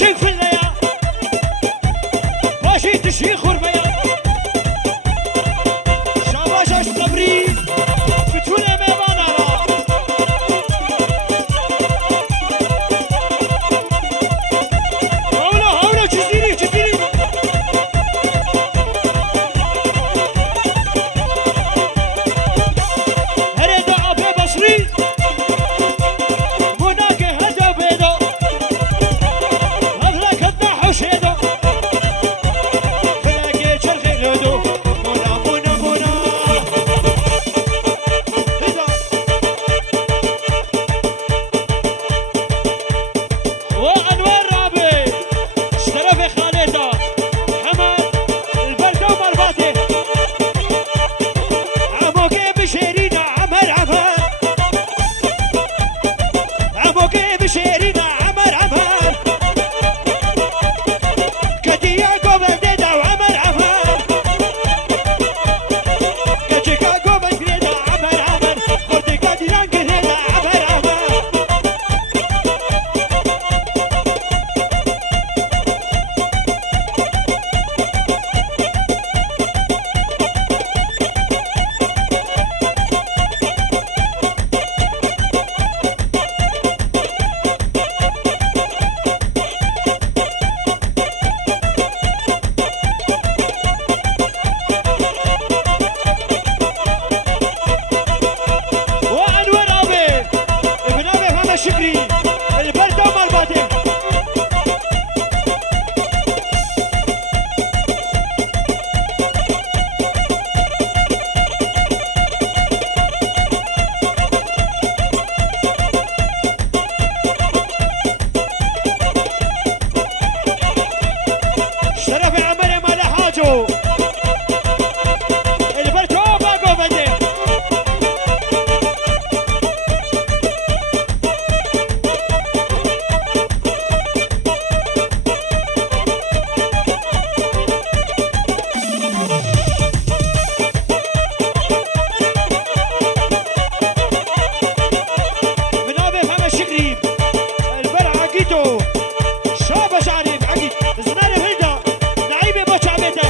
بچك في الليا باشي تشي خربيا شاباش اش تبريد بتولي ميبانا را هولا جزيري هريدا ابي بصري هناك هدا بيضا هذلك هدا حوشيدا فلاقي شرخي غدو مونا هدا وانوار رابي اشترى في خالتها حمد البردة ومرباتي عموكي بشيرينا عمر عموكي بشيرينا عمر كديا قبل ديدا وعمر كجيكا قبل كريدا عمر خورتي كديان كريدا عمر وانور ابي ابن ابي محمد شكري البردة ومرباتي شرف عمري مال حاجو البردة وباقو بدي ابن ابي محمد شكري البرع عقيدو شابش عريب عقيد زمان هيدا نعيبه بوش عبيته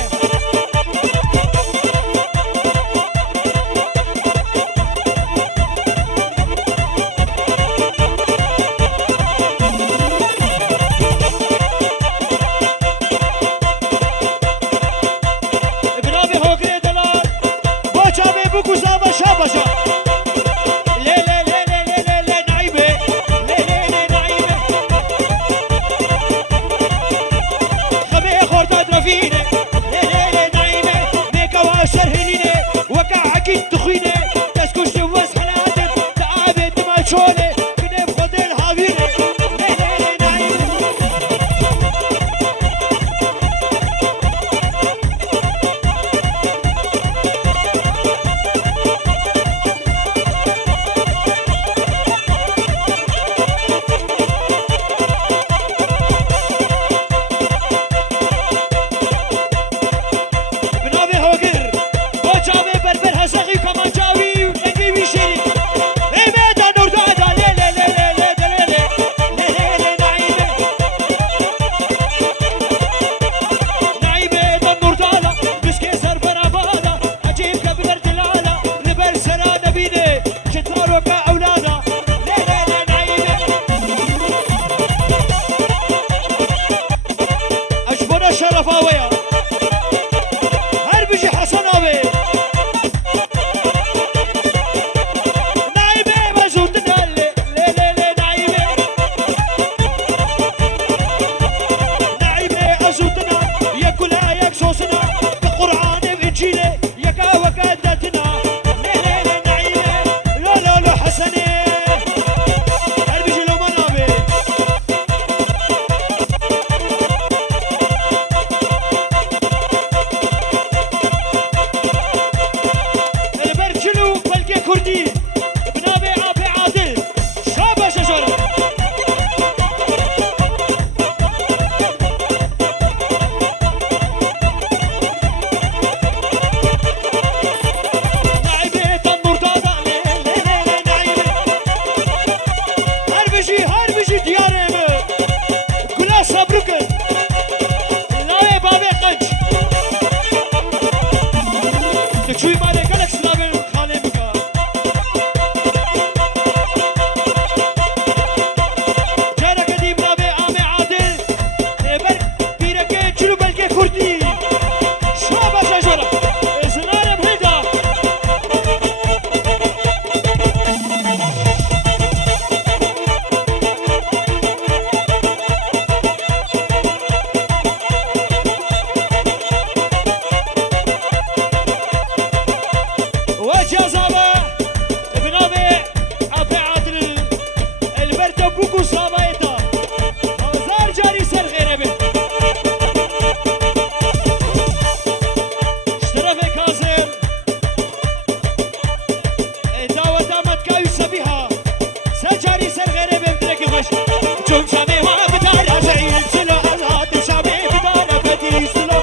ابن ابي هوكري دلال بوش عبي بوكو زابا شابشا ليه نعيبه ليه نعيبه خبيه خورتا درفينه ليه نعيبه ميكا واشر هلينه وكا عقيد تخينه تسكوش توز حلاتم تعابد ما شونه كنف خد الهاوينه ليه نعيبه بنابي هوكر بوشابي بربر هسخي كمان جاوي ونقي ويشيري اي ميدا نور دادا ليه نعيبه دا نور دادا مسكي سر برابادا عجيب كبدر جلالا لبر سرا نبيني شتار وكا اولادا ليه نعيبه اجبنا شرفاويا هربجي حسن ابي نعيبه مزودنا ليه نعيبه ازودنا ياكلها يكسوسنا بقران بانجيله يكا وكادتنا ليه نعيبه لا حسني هربجي لو منابي البرجلو بلقي كردي ابن ابي ابي عادل شابه شجر نعيبه تنور دادا نعيبه هربجي دياري كلها صبرك بوكو صابايتا هزار جاري سر غيره بي اشترف كاظم داوة دامت كاوي سبيها سجاري سر غيره بي بدرك خوش جم شامي وابدار زعيم سلو أزاد شامي بدار بدي سلو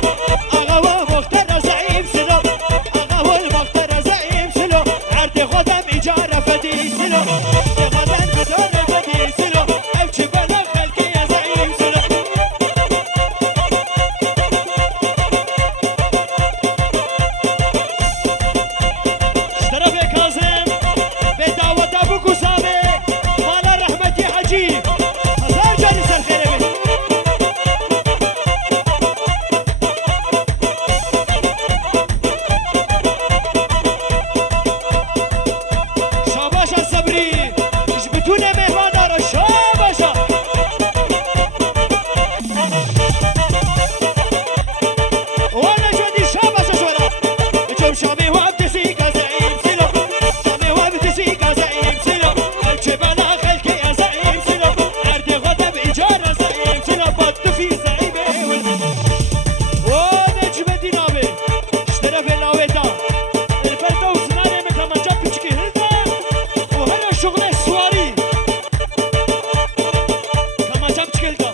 أغا ومختار زعيم سلو أغا والمختار زعيم سلو عرض خدم إجارة فدي سلو غدن بدون بدي سلو أمشي بلا خلقي يا زعيم سلو اشترف كاظم بدعوة أبوك وسامي مال رحمتي حجيب هزار جاري سر خيره بي شاباشا صبري جبتونا مهمان را شاباشا وانا جودي شاباشا شورا جم شامي وابتسي زعيم سلو شامي وابتسي زعيم سلو الجبال خلقي يا زعيم سلو عرض غدا بإجارة زعيم سلو بط في زعيمي وانا جبتي نابي اشترف اللاويتا الفلتة وسناني مثل ما جاب بيشكي هلدا وهلا شغل السواري كما جاب تشكيلتا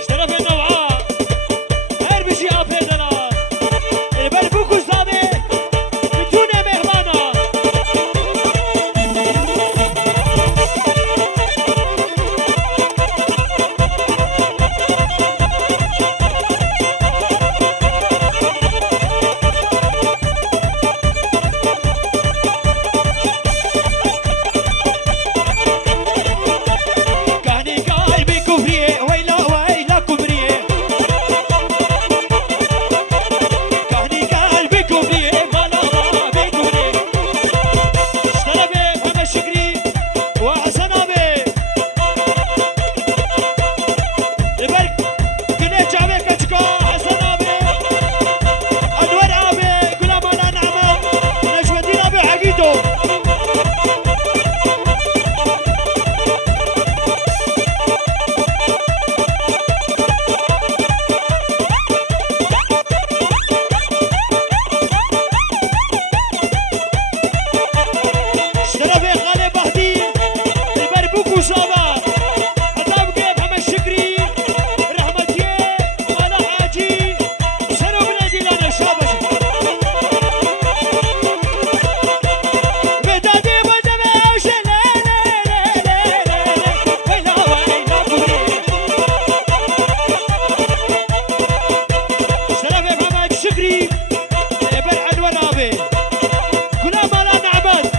اشترف النوعاء هربشي ابيدنا البربوك وزامي بدون مهمانا كهني قلبي كفريه ويلا ويلا كبريه كهني قلبي كفريه مالا ما بكبريه اشترى بيه محمد شكري وحسن ابي البرك كنه جابي كشكا حسن ابي انور ابي غلام انا نعمه نجم الدين ابي حقيتو اشترى في غالب بهدي البربوك وصابا حتى بقى محمد شكري رحمتي وانا حاجي سنو بلادي لنا شابش بدادي بدمي اوشي لا لا لا لا لا ويلا ويلا كوري اشترى في محمد شكري بر عنوان ابي غلام انا نعمت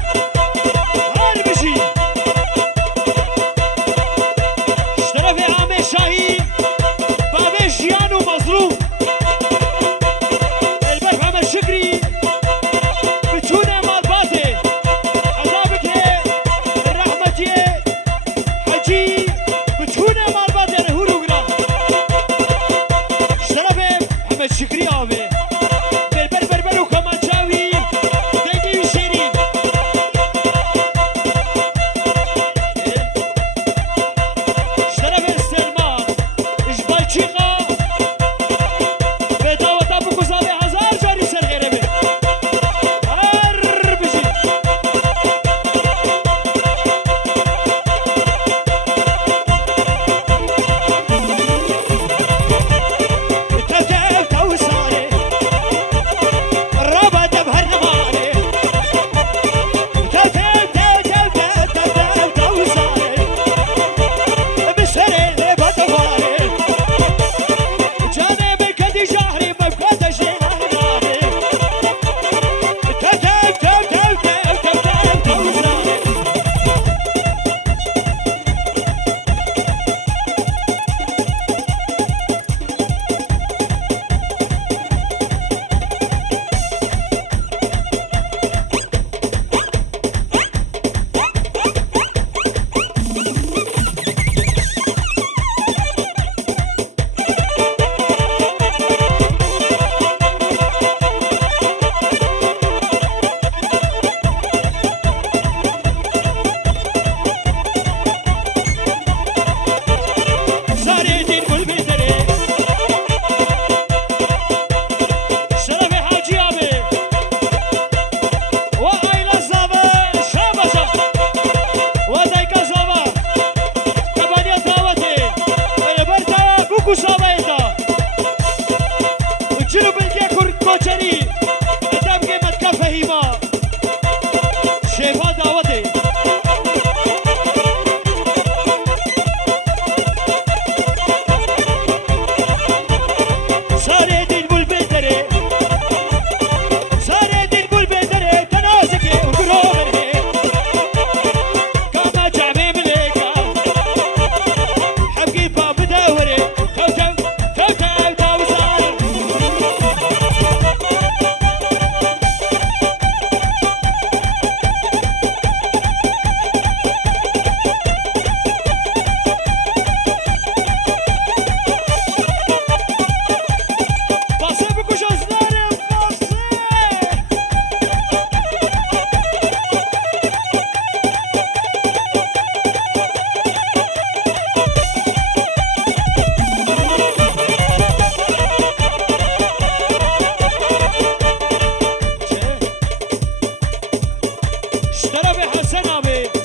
اشترى بحسن ابي